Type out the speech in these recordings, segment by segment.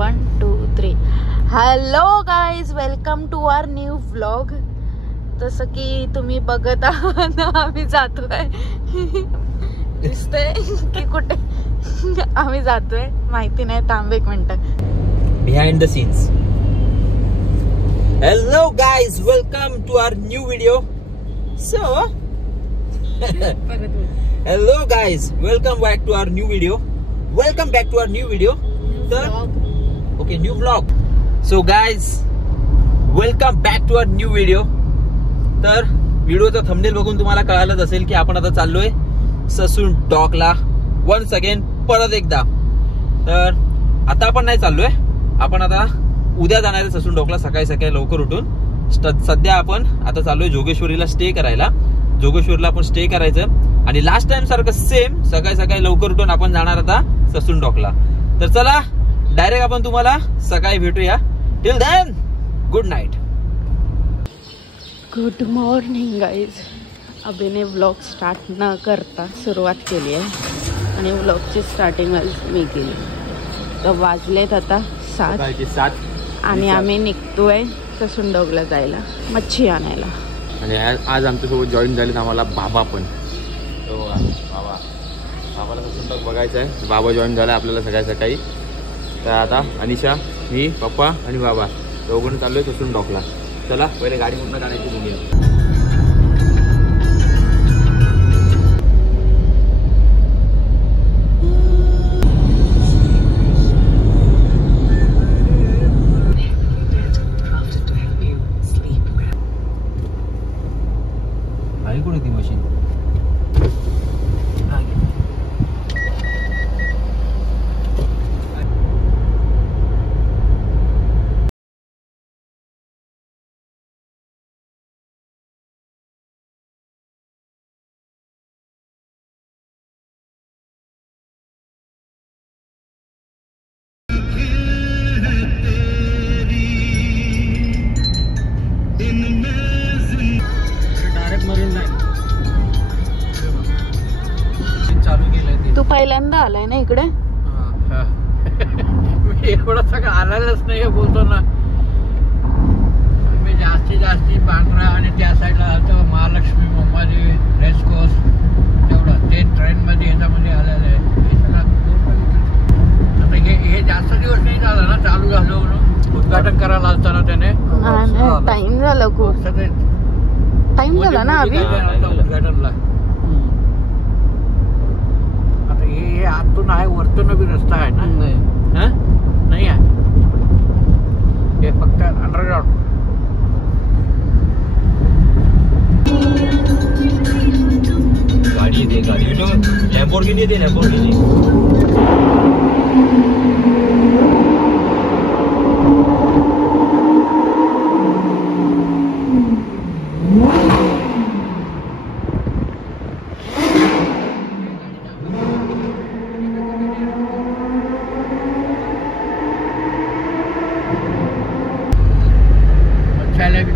1 2 3. Hello guys, welcome to our new vlog. जसं की तुम्ही बघत आहात ना, आम्ही जातोय. दिसतंय की कुठे आम्ही जातोय माहिती नाही. थांब एक minute. Behind the scenes. Hello guys, welcome to our new video. So hello guys, welcome back to our new video. Welcome back to our new video. तर okay, new vlog. So guys, welcome back to our new video. तर व्हिडिओचा thumbnail बघून तुम्हाला कळालंच असेल की आपण आता चाललोय ससून डॉकला. वन्स अगेन, परत एकदा. तर आता आपण नाही चाललोय, आपण आता उद्या जाणार आहे ससून डॉकला सकाळी सकाळी लवकर उठून. सध्या आपण आता चाललोय जोगेश्वरीला स्टे करायला. जोगेश्वरीला आपण स्टे करायचं आणि लास्ट टाइम सारखं सेम सकाळी सकाळी लवकर उठून आपण जाणार आता ससून डॉकला. तर चला डायरेक्ट आपण तुम्हाला सकाळी भेटूया. Till then, good night. Good morning guys. अभिने व्लॉग स्टार्ट न करता सुरुवात केली आहे आणि व्लॉगची स्टार्टिंग मी केली. तर वाजलेत आता 7 आणि आम्ही निघतोय ससून डॉकला जायला मच्छी आणायला. आणि आज आमच्यासोबत जॉईन झालेत आम्हाला बाबा पण. बाबाला ससून डॉक बघायचं आहे. बाबा जॉईन झाला आपल्याला सकाळी सकाळी. तर आता अनिशा, मी, पप्पा आणि बाबा दोघं चाललोय ससून डॉकला. चला पहिले गाडी पूर्ण काढायची बघूया. आई कुठे ती मशीन? तू पहिल्यांदा आलाय ना इकडे? मी एवढं सगळं आलेलंच नाही बोलतो ना. मी जास्तीत बांद्रा आणि त्या साईडला आलतो. महालक्ष्मी, मुंबई, रेसकोर्स, तेवढं ते ट्रेनमध्ये ह्याच्यामध्ये आलेलं आहे. हे सगळं आता हे जास्त दिवस नाही झालं ना चालू झालं म्हणून. उद्घाटन करायला आलता ना त्याने. टाइम झालं, खूप टाइम झाला ना अभि उद्घाटनला. हे आतून आहे, वरतून बी रस्ता आहे ना? नाही आहे, हे फक्त अंडरग्राउंड. गाडी येते, गाडी लॅम्बोर्गिनी येते, लॅम्बोर्गिनी.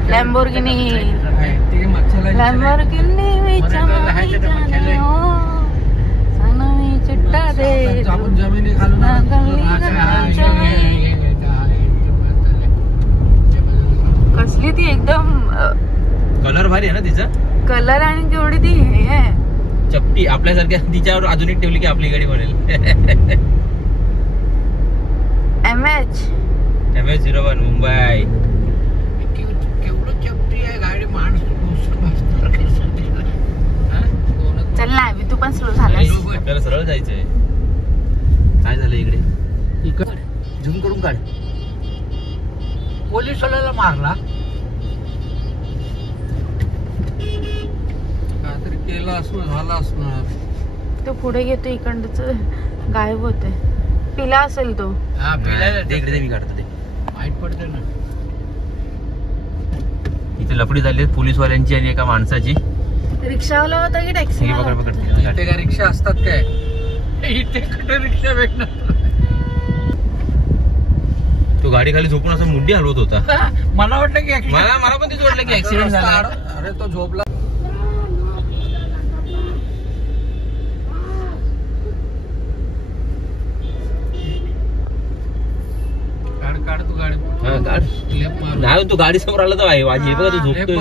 लॅम्बोर्गिनी चिट्टा दे. कसली ती एकदम कलर भारी आहे ना तिचा. कलर आणि केवढी ती हे चपटी आपल्यासारख्या. तिच्यावर अजून एक ठेवली की आपली गाडी बनेल. MH01 मुंबई. चल ना अभि, तू पण स्लो झालास. आपल्याला सरळ जायचंय. काय झालं इकडे? इकडे झूम करून काढ. पोलीस वाल्याला मारला काहीतरी केलं असं झालं असणार. तो पुढे घेतो, इकडच गायब होते. पिला असेल तो. हा पिलायला इकडे मी काढतो. ते माहित पडते ना. इथे लफडी झाली पोलीसवाल्यांची आणि एका माणसाची. रिक्षावाला होता की टॅक्सी? इथे का रिक्षा असतात काय? इथे कुठे रिक्षा भेटणार? तो गाडी खाली झोपून असं मुंडी हलवत होता. मला वाटलं की मला पण तेच वाटलं की ऍक्सिडेंट झाला. अरे तो झोपला. नाही तू गाडी समोर आला तर आहे माझी हे बघा तू झोपतोय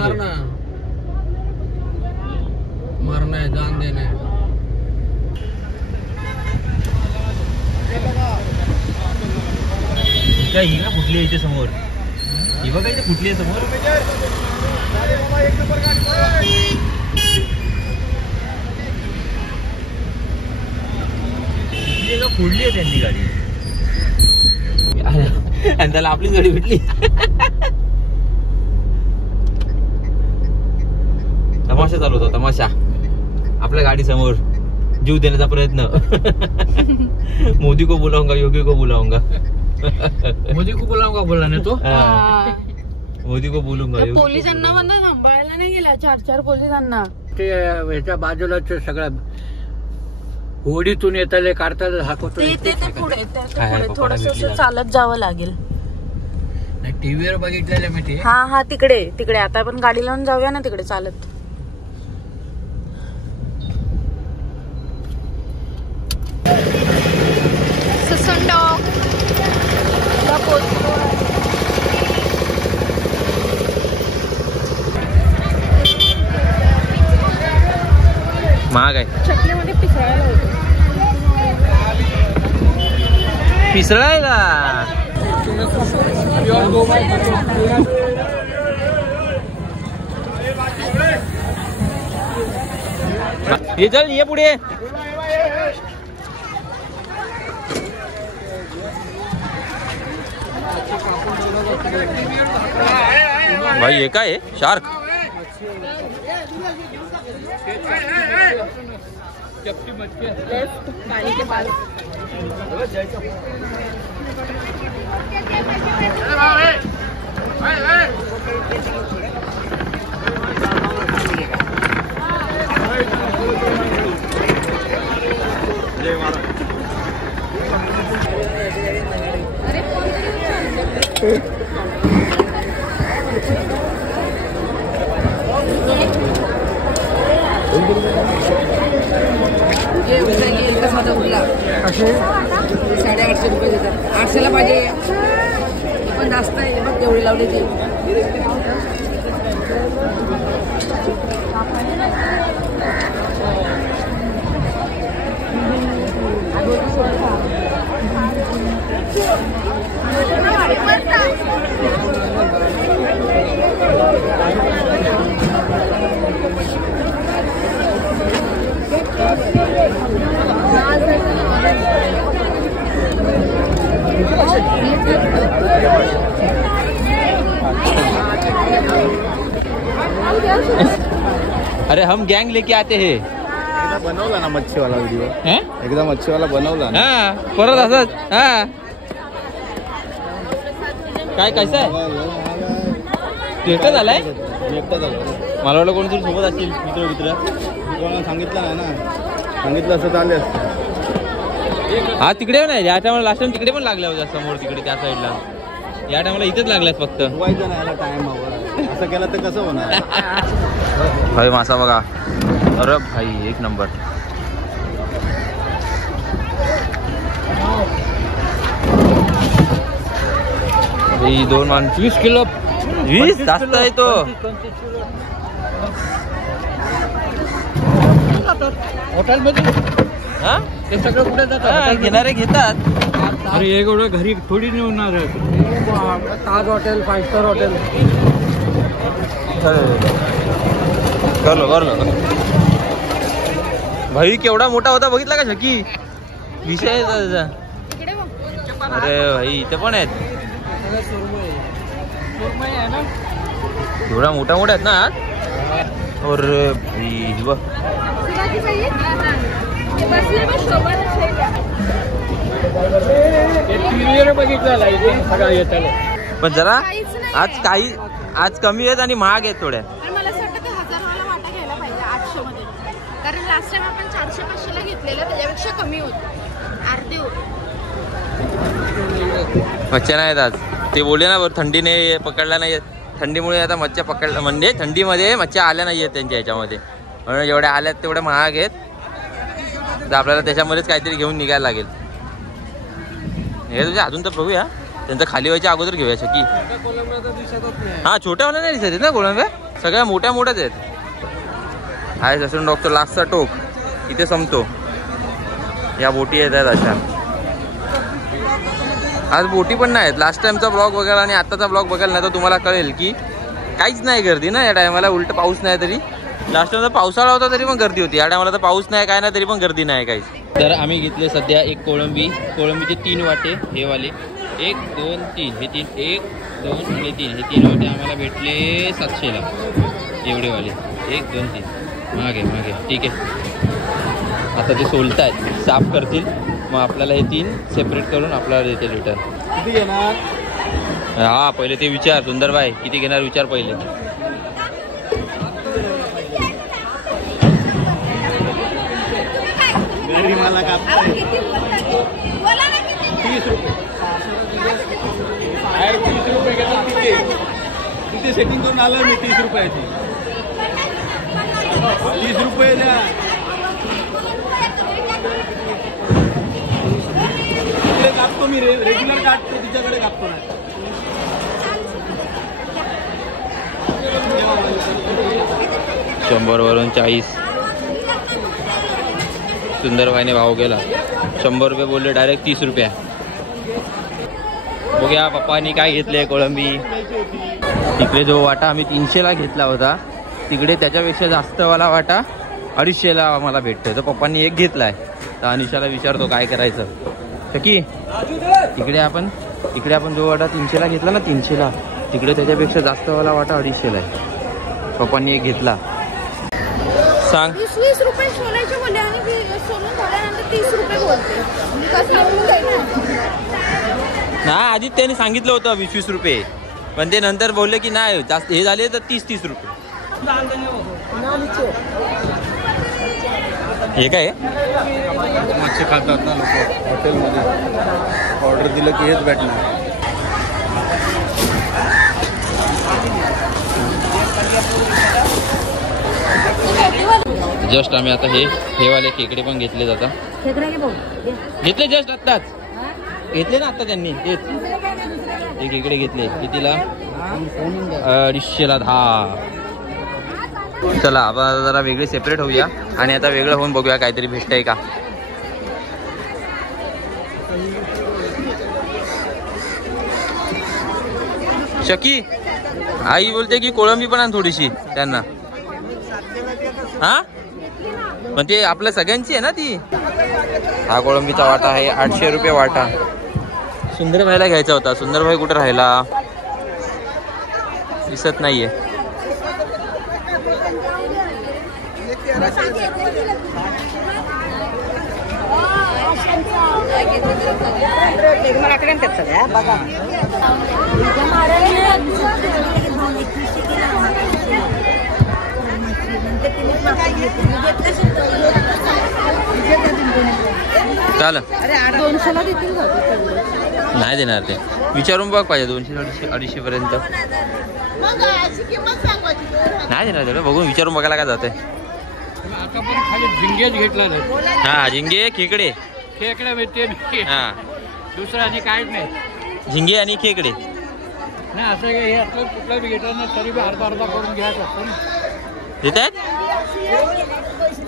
मारना है जान देना है. काय ही का फुटली आहे इथे समोर ही बघा इथे फुटली आहे समोर फोडली आहे त्यांनी गाडी आणि त्याला आपलीच गाडी भेटली. तमाशा चालू होता तमाशा आपल्या गाडी समोर जीव देण्याचा प्रयत्न. मोदी को बुलाऊंगा योगी को बुलाऊंगा मोदी को बुलाऊंगा बोला ना तो मोदी को बोलूंगा. पोलिसांना पण सांभाळायला नाही गेला 4 पोलिसांना. ते ह्याच्या बाजूलाच सगळ्या होडीतून येताले काढताले हाकवतो. पुढे थोडस चालत जावं लागेल. टीव्हीवर बघितलेलं मी ते. हा तिकडे आता आपण गाडी लावून जाऊया ना तिकडे चालत. महाग आहे चटणीमध्ये पिसळायला होतं. पिसळायला ये चल ये पुढे भाई ये काय आहे शार्क. पानी के पास ₹850 देतात. 800ला पाहिजे पण जास्त आहे बघ तेवढी लावली ती. अरे हम गैंग लेके आते हैं. बनवला ना मच्छीवाला व्हिडिओ हैं? एकदा मच्छीवाला बनवला ना. हा परत असंच. हा काय कसं आहे तू एकटा झालाय. एकटा झाला. मला वाटलं कोणतरी सोबत असतील मित्र कोणाला सांगितलं नाही ना. सांगितलं असं चालेल. हा तिकडे नाही या टायमाला लास्ट टाइम तिकडे पण लागल्या होत्या समोर तिकडे त्या साईडला. या टायमाला इथेच लागल्यात फक्त. व्हायचं नाही याला टाइम हवा. असं केलं तर कसं होणार. भाई मासा बघा. अरे भाई एक नंबर. भाई 2 मान 20 किलो 20 जास्त आहे तो. हॉटेल मध्ये हा ते सगळं कुठे जातात. घेणारे घेतात. अरे एवढं घरी थोडी नेणार आहे. ताज हॉटेल 5 स्टार हॉटेल. करलो भाई केवढा मोठा होता बघितला का शकी. विषय आहे त्याचा. अरे भाई इथे पण आहेत. एवढा मोठा आहेत ना. और भाई बघ पण जरा आज कमी आहेत आणि महाग आहेत थोड्या. मला असं वाटतं 1000वाला वाटा घ्यायला पाहिजे 800 मध्ये. कारण लास्ट टाइम आपण 400-500ला घेतलेलं त्याच्यापेक्षा कमी होत अर्धे होते. मच्छ्या नाहीत आज. ते बोलले ना थंडीने पकडला नाही. थंडीमुळे आता मच्छ्या पकडल्या म्हणजे थंडीमध्ये मच्छ्या आल्या नाही आहेत त्यांच्या ह्याच्यामध्ये. म्हणून जेवढ्या आल्यात तेवढ्या महाग आहेत. तर आपल्याला त्याच्यामध्येच काहीतरी घेऊन निघायला लागेल. हे तुझ्या अजून तर बघूया. त्यांचं खाली व्हायच्या अगोदर घेऊया शकी. हा छोट्यावाल्या नाही दिसत ना कोळंब्या, सगळ्या मोठ्या मोठ्याच आहेत. आहे जसं डॉक्टर लास्टचा टोक इथे संपतो. या बोटी येत आहेत अशा. आज बोटी पण नाही आहेत. लास्ट टाइमचा ब्लॉग बघायला आणि आत्ताचा ब्लॉग बघायला नाही तर तुम्हाला कळेल की काहीच नाही गर्दी ना या टायमाला. उलट पाऊस नाही तरी. लास्ट टाइमला पावसाळा होता तरी पण गर्दी होती. या टायमाला तर पाऊस नाही काय नाही तरी पण गर्दी नाही काहीच. तर आम्ही घेतले सध्या एक कोळंबीचे 3 वाटे हे वाले 1 2 3 हे 3 1 2 आणि 3 हे 3 वाटे आम्हाला भेटले 700ला एवढे वाले 1 2 3 मागे ठीक आहे. आता ते सोलतायत साफ करतील मग आपल्याला हे 3 सेपरेट करून आपल्याला देते रिटर्न. किती घेणार? हा पहिले ते विचार सुंदरबाई किती घेणार विचार पहिले. मला 30 रुपये. 30 रुपये घेतात तिथे सेटिंग करून आलो मी 30 रुपयाची. 30 रुपये द्या. तिथे कापतो मी रेग्युलर कापतो तिच्याकडे कापतो नाही. वरून 40 सुंदरबाईने भाव केला. 100 रुपये बोलले डायरेक्ट 30 रुपये. बघूया पप्पानी काय घेतले कोळंबी. तिकडे जो वाटा आम्ही 300ला घेतला होता तिकडे त्याच्यापेक्षा जास्तवाला वाटा 250ला आम्हाला भेटतो. तर पप्पांनी एक घेतलाय. तर अनिशाला विचारतो काय करायचं. शकी इकडे आपण जो वाटा 300ला घेतला ना 300ला तिकडे त्याच्यापेक्षा जास्तवाला वाटा 250ला आहे. पप्पांनी एक घेतला. सांग 20 रुपये सोन्याचे बोलले आणि सोनं झाल्यानंतर 30 रुपये बोलते. ना आधी त्यांनी सांगितलं होतं 20 रुपये पण ते नंतर बोलले की नाही जास्त हे झाले तर 30 रुपये. हे काय मच्छी खातात ना लोक हॉटेलमध्ये. ऑर्डर दिलं की हेच भेटणार. जस्ट आम्ही आता हे वाले खेकडे पण घेतले जातात. घेतले जस्ट आत्ताच घेतले ना आता त्यांनी तेच हे खेकडे घेतले. कितीला? 250ला 10. चला आपण जरा वेगळे सेपरेट होऊया आणि आता वेगळं होऊन बघूया काहीतरी भेटतंय का. शकी आई बोलते की कोळंबी पण आण थोडीशी त्यांना. हा पण ते आपल्या सगळ्यांची आहे ना ती. हा कोळंबीचा वाटा आहे 800 रुपये वाटा. सुंदरबाईला घ्यायचा होता. सुंदरबाई कुठे राहिला दिसत नाहीये. चाल 200ला देतील नाही देणार ते. विचारून बघ पाहिजे 200-250 पर्यंत नाही देणार तेवढं. बघून विचारून बघायला काय जाते. आता पण खाली झिंगेच घेतला नाही. हा झिंगे खेकडे भेटते हा दुसरं आणि काहीच नाही. झिंगे आणि खेकडे नाही असं हे आपलं कुठला बी घेतला ना तरी बी अर्धा करून घ्यायचं असतं ना. देत आहेत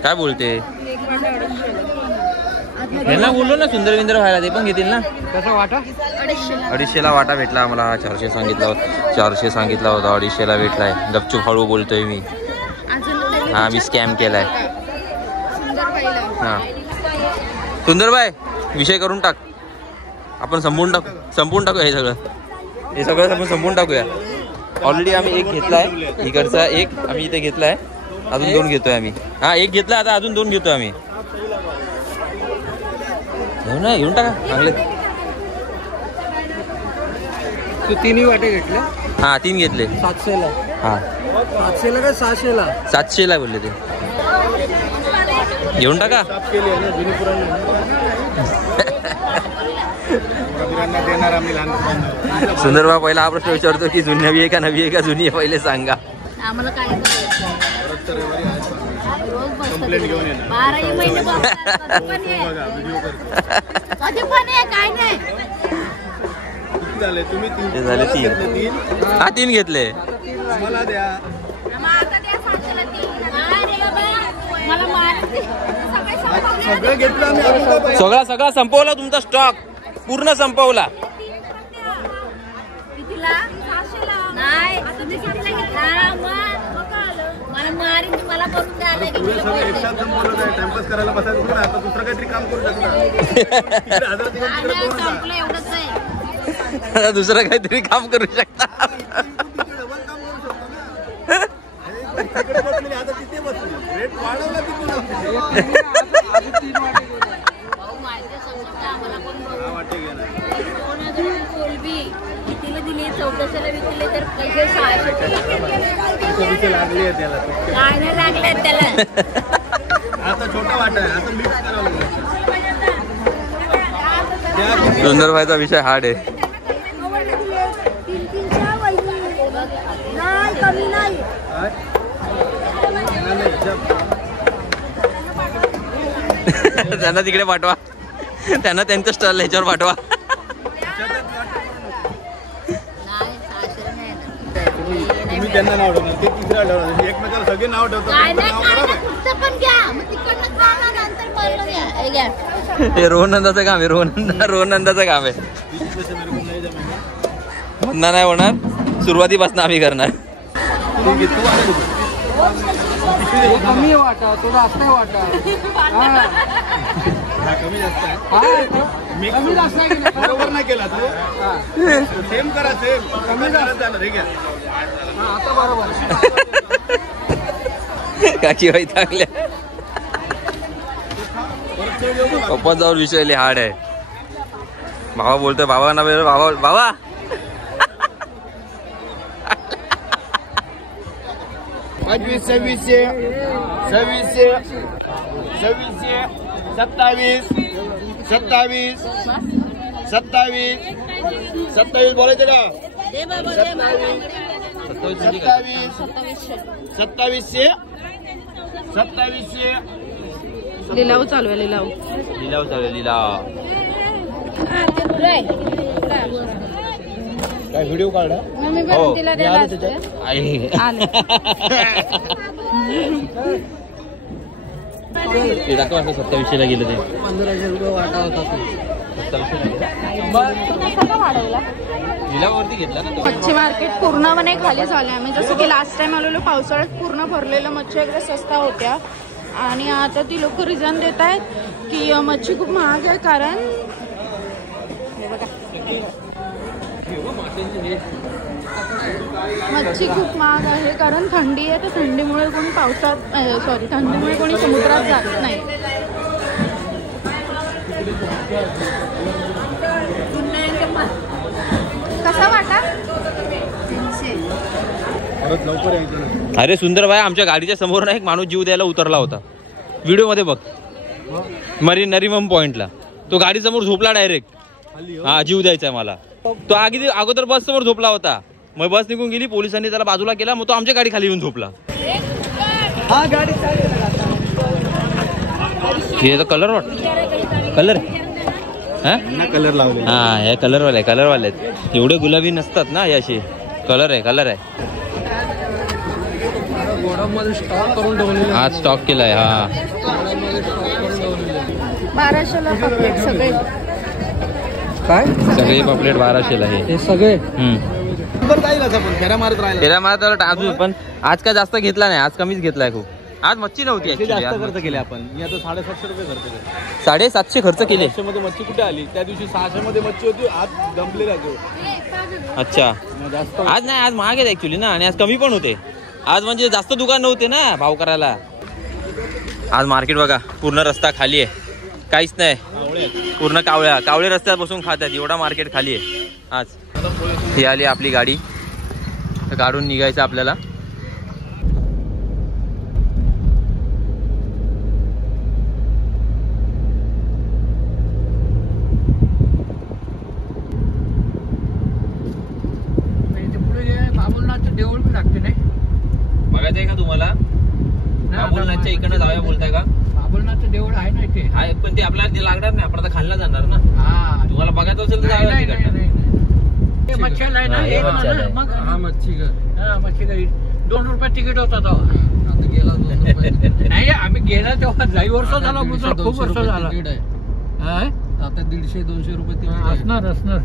काय बोलते. यांना बोललो ना सुंदर विंदर व्हायला ते पण घेतील ना. कसं वाटा 250ला वाटा भेटला आम्हाला. 400 सांगितला होता 250ला भेटलाय. गपचूप हळू बोलतोय मी. हा मी स्कॅम केलाय. हा सुंदरबाई विषय करून टाक. आपण संपवून टाकूया हे सगळं आपण संपवून टाकूया. ऑलरेडी आम्ही एक घेतलाय इकडचा. एक आम्ही इथे घेतलाय. अजून 2 घेतोय आम्ही. हा एक घेतला आता अजून 2 घेतोय आम्ही. घेऊन टाका चांगले. तू 3 वाटे घेतले. हा 3 घेतले 700ला. हा 700ला का 600ला? 700ला बोलले ते. घेऊन टाका. सुंदरबा पहिला हा प्रश्न विचारतो की जुनी नवी आहे का जुनी आहे पहिले सांगा. आम्हाला काय कंप्लेंट घेऊन येणार. 12 महिने काय नाही तीन झाले, तुम्ही तीन. ते झाले तीन. हा 3 घेतले. मला द्या. सगळं घेतलं आम्ही. सगळा संपवला तुमचा स्टॉक, पूर्ण संपवला. पुढे सगळं एकसाथ संपवलं आहे. टाइमपास करायला बसायचं ना, आता दुसरं काहीतरी काम करू शकता. दुसरं काहीतरी काम करू शकता. आता तिथे बसले, रेट वाढवला तिथे. लागले त्याला, आता छोटा वाटा आहे, आता मिक्स करावं लागेल. सुंदरबाईचा विषय हार्ड आहे. त्यांना तिकडे पाठवा, त्यांना त्यांचं स्टॉल ह्याच्यावर पाठवा. तुम्ही त्यांना नाव ठेवणार, ते तिसऱ्या ठेवणार, एकमेकाला सगळे नाव ठेवतात. हे रोहनंदाचं काम आहे, रोहनंदाचं काम आहे. म्हणणार नाही होणार, सुरुवातीपासून आम्ही करणार. कमी वाटा, तो जास्त वाटा. कमी जास्त आहे. बरोबर नाही केला तू. सेम करा, सेम कमी करत जाणार. हे घ्या आता बरोबर. काकी बाई चांगल्या. पप्पांचा विषय हार्ड आहे. बाबा बोलतोय, बाबा ना बाबा बाबा 25, 26, 26, 27, 27, 27 बोलायचं का? 27, 27. लिलाव चालू आहे, लिलाव चालू आहे, लिलाव. काय व्हिडिओ काढा. हो. ते दाखवा, 2700 ला गेलं ते. 1500 रुपये वाटा होता तो. लिलावावरती घेतला ना तो. मच्छी मार्केट पूर्णपणे खाली झाले. आम्ही जसं की लास्ट टाइम आलेलो पावसाळ्यात पूर्ण भरलेलं, मच्छी वगैरे स्वस्ता होत्या. आणि आता ती लोक रिझन देत आहेत की मच्छी खूप महाग आहे, कारण हे बघा मच्छी खूप महाग आहे, कारण थंडी आहे. तर थंडीमुळे कोणी थंडीमुळे कोणी समुद्रात जात नाही. कसा वाटा? 300. अरे सुंदरबाई, आमच्या गाडीच्या समोर ना एक माणूस जीव द्यायला उतरला होता. व्हिडिओ मध्ये बघ, नरीमन पॉइंटला तो गाडी समोर झोपला डायरेक्ट. हा, जीव द्यायचा मला. तो अगोदर बस समोर झोपला होता. मग बस निघून गेली, पोलिसांनी त्याला बाजूला केला, मग तो आमच्या गाडी खाली येऊन झोपला. हे कलर वाटत, कलर कलर लावले. हा, हे कलरवाले आहेत. एवढे गुलाबी नसतात ना, हे असे कलर आहे. स्टॉक करून ठेवले, आज स्टॉक केलाय. हा, 1200ला पापलेट सगळे. काय सगळे पापलेट 1200ला हे सगळे. फेऱ्या मारत अजून, पण आज काय जास्त घेतला नाही, आज कमीच घेतलाय खूप. आज मच्छी नव्हती, जास्त खर्च केले आपण. मी आता 750 रुपये खर्च केले. 750 खर्च केले. 600 मध्ये मच्छी कुठे आली? त्या दिवशी 600 मध्ये मच्छी होती, आज दमले लागतो. अच्छा, आज नाही, आज महाग आहेत ऍक्च्युली ना, आणि आज कमी पण होते. आज म्हणजे जास्त दुकान नव्हते ना भाव करायला. आज मार्केट बघा, पूर्ण रस्ता खाली आहे, काहीच नाही. पूर्ण कावळे रस्त्यात बसून खातात, एवढा मार्केट खाली आहे आज. ही आली आपली गाडी, काढून निघायचं आपल्याला. देऊळ पण लागते नाही, बघायचंय का तुम्हाला? बाबुलनाथच्या इकडनं जाऊया बोलताय का? बाबुलनाथचं देऊळ आहे ना इथे. आहे, पण ते आपल्याला ते लागणार नाही, आपण आता खाल्ला जाणार ना. हा, तुम्हाला बघायचं असेल तर जाऊया तिकडनं. मच्छीला आहे ना, हा, हे एक ना, मच्छीला आहे. मग हा मच्छी घर हा, मच्छी 2 रुपये तिकीट होता तेव्हा. आता गेला 2 रुपये नाही आम्ही गेला तेव्हा लई वर्ष झाला, मुद्रा खूप वर्ष झाला. तिकीट आहे हा? आता 150-200 रुपये तिकीट आहे. असणार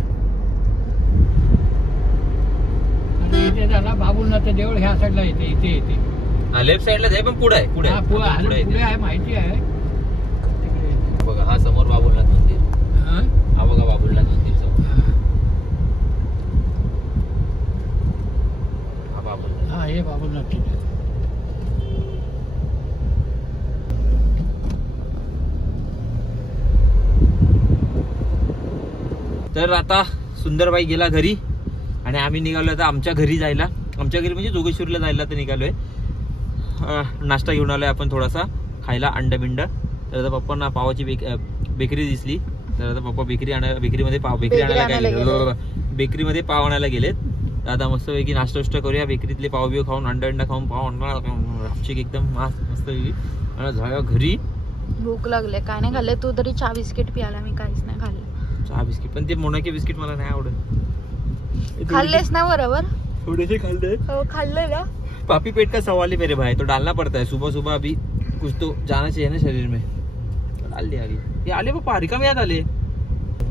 आणि इथे झाला बाबुलनाथचं देऊळ ह्या साईडला इथे लेफ्ट साइडला जाय पण पुढे आहे पुढे हा, पुढे आहे माहिती आहे. बघा हा समोर बाबुलनाथ मंदिर. हा? हा बघा बाबुलनाथ मंदिर समोर. हा बाबुलनाथ. हा हे बाबुलनाथ. तर आता सुंदरबाई गेला घरी आणि आम्ही निघालो आता आमच्या घरी जायला. आमच्या घरी म्हणजे जोगेश्वरीला जायला तर निघालोय. नाश्ता घेऊन आलोय आपण थोडासा खायला, अंड बिंड. तर आता पप्पांना पावाची बेकरी दिसली, तर आता पप्पा बेकरी आणायला पाव आणायला गेलेत. तर आता मस्तपैकी नाश्ता करूया, बेकरीतले पाव बिव खाऊन, अंडा खाऊन, पाव आणणार एकदम मस्तपैकी झाल्या घरी. भूक लागले, काय नाही खाल्ले. तू तरी चहा बिस्किट पियाला, मी काहीच नाही खाल्लं. चहा बिस्किट पण ते मोनाके बिस्किट मला नाही आवडत. खाल्लेस ना बरोबर? थोडेसे खाल्ले. हो खाल्ले ना. पापी पेट का सवाल है मेरे भाई, तो डालना पड़ता है सुबह सुबह. अभी कुछ तो जाना चाहिए ना शरीर में. डाल दे आली. हे आले पप्पा, रिकामे यात आले.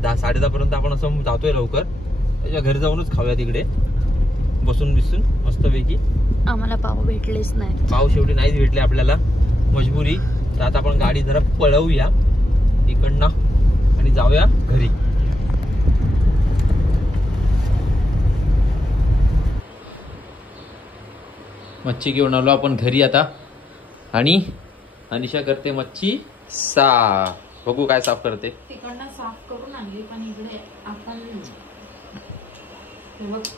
10-10:30 पर्यंत आपण असं जातोय लवकर. त्याच्या घरी जाऊनच खाऊया तिकडे बसून मस्तपैकी. आम्हाला पाव भेटलेच नाही. पाव शेवटी नाहीच भेटले आपल्याला, मजबुरी. तर आता आपण गाडी जरा पळवूया इकडनं आणि जाऊया घरी. मच्छी घेऊन आलो आपण घरी आता आणि अनिशा करते मच्छी साफ. बघू काय साफ करते. तिकडनं साफ करून आणली, पण इकडे आपण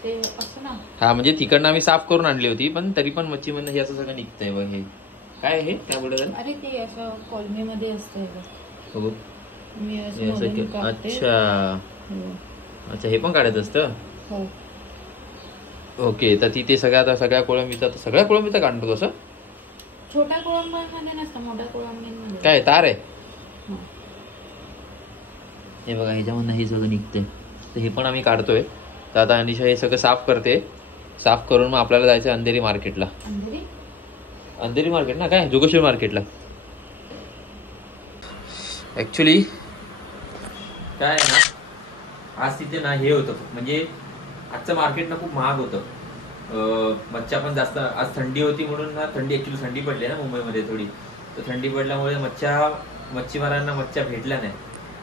ते असं ना. हा म्हणजे तिकडनं आम्ही साफ करून आणली होती, पण तरी पण मच्छी मधनं हे असं सगळं निघतंय बघ. हे काय आहे काय बोलत? अरे ते असं कॉलनीमध्ये असतंय बघू. मी असं काढते. अच्छा अच्छा, हे पण काढत असतं. हो. ओके, तर ती ते सगळ्या कोळंबीचा काढतो कसं? छोट्या कोळंबीमध्ये नसतं, मोठ्या कोळंबीमध्ये. काय तार आहे? हे बघा ह्याच्यामधनं हे सगळं निघतंय. तर हे पण आम्ही काढतोय. तर आता अनिशा हे सगळं साफ करते. साफ करून मग आपल्याला जायचं अंधेरी मार्केटला. अंधेरी मार्केट ना, काय जोगेश्वरी मार्केटला. ऍक्च्युली काय आहे ना, आज तिथे ना हे होतं, म्हणजे आजचं मार्केट ना खूप महाग होतं. मच्छ्या पण जास्त, आज थंडी होती म्हणून ना, ऍक्च्युली थंडी पडली ना मुंबईमध्ये थोडी. तर थंडी पडल्यामुळे मच्छीमारांना मच्छ्या भेटल्या नाही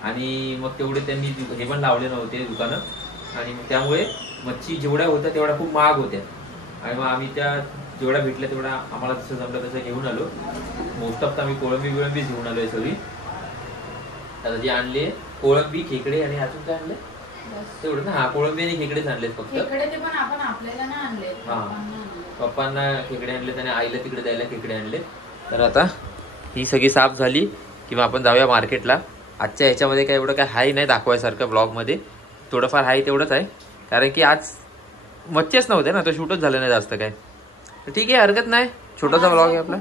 आणि मग तेवढे त्यांनी हे पण लावले नव्हते दुकानं. आणि मग त्यामुळे मच्छी जेवढ्या होत्या तेवढ्या खूप महाग होत्या. आणि मग आम्ही त्या जेवढ्या भेटल्या तेवढ्या आम्हाला जसं जमलं तसं घेऊन आलो. मोस्ट ऑफ आम्ही कोळंबीच घेऊन आलोय सगळी. आता जे आणले कोळंबी, खेकडे आणि अजून काय आणले तेवढं ना. हा, कोळंबी आणि खेकडेच आणलेत फक्त. पप्पांना खेकडे आणले आणि आईला तिकडे द्यायला खेकडे आणले. तर आता ही सगळी साफ झाली किंवा आपण जाऊया मार्केटला. आजच्या ह्याच्यामध्ये काय एवढं काय हाय नाही दाखवायसारखं ब्लॉगमध्ये. थोडंफार हाय तेवढंच आहे, कारण की आज मच्छीच नव्हते ना, तर शूटच झालं नाही जास्त काय. तर ठीक आहे, हरकत नाही. छोटासा ब्लॉग आहे आपला.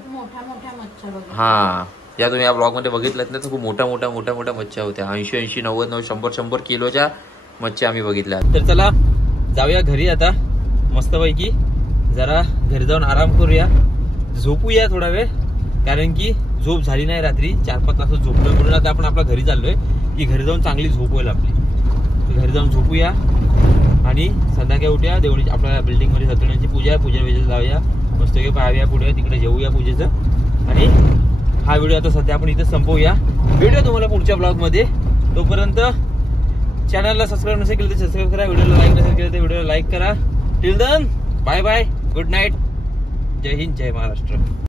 हा, या तुम्ही या ब्लॉग मध्ये बघितलं ना, तर खूप मोठ्या मच्छ्या होत्या. 80, 90, 100 किलोच्या मच्छ्या आम्ही बघितल्या. तर चला जाऊया घरी आता मस्तपैकी. जरा घरी जाऊन आराम करूया, झोपूया थोडा वेळ, कारण की झोप झाली नाही रात्री. 4-5 तास झोपलोय म्हणून आता आपण आपल्या घरी चाललोय की घरी जाऊन चांगली झोप होईल आपली. घरी जाऊन झोपूया आणि संध्याकाळी उठूया. देवळी आपल्या बिल्डिंग मध्ये सत्यनारायणची पूजा आहे, पूजा जाऊया, मस्तपैकी पाहाव्या, पुढे तिकडे जेवूया पूजेचं. आणि हा व्हिडिओ आता सध्या आपण इथे संपवूया. व्हिडिओ तुम्हाला पुढच्या ब्लॉग मध्ये. तोपर्यंत चॅनलला सबस्क्राईब नसेल केलं तर सबस्क्राईब करा, व्हिडिओला लाईक नसेल केलं तर व्हिडिओला लाईक करा. Till then bye bye, good night, जय हिंद, जय महाराष्ट्र.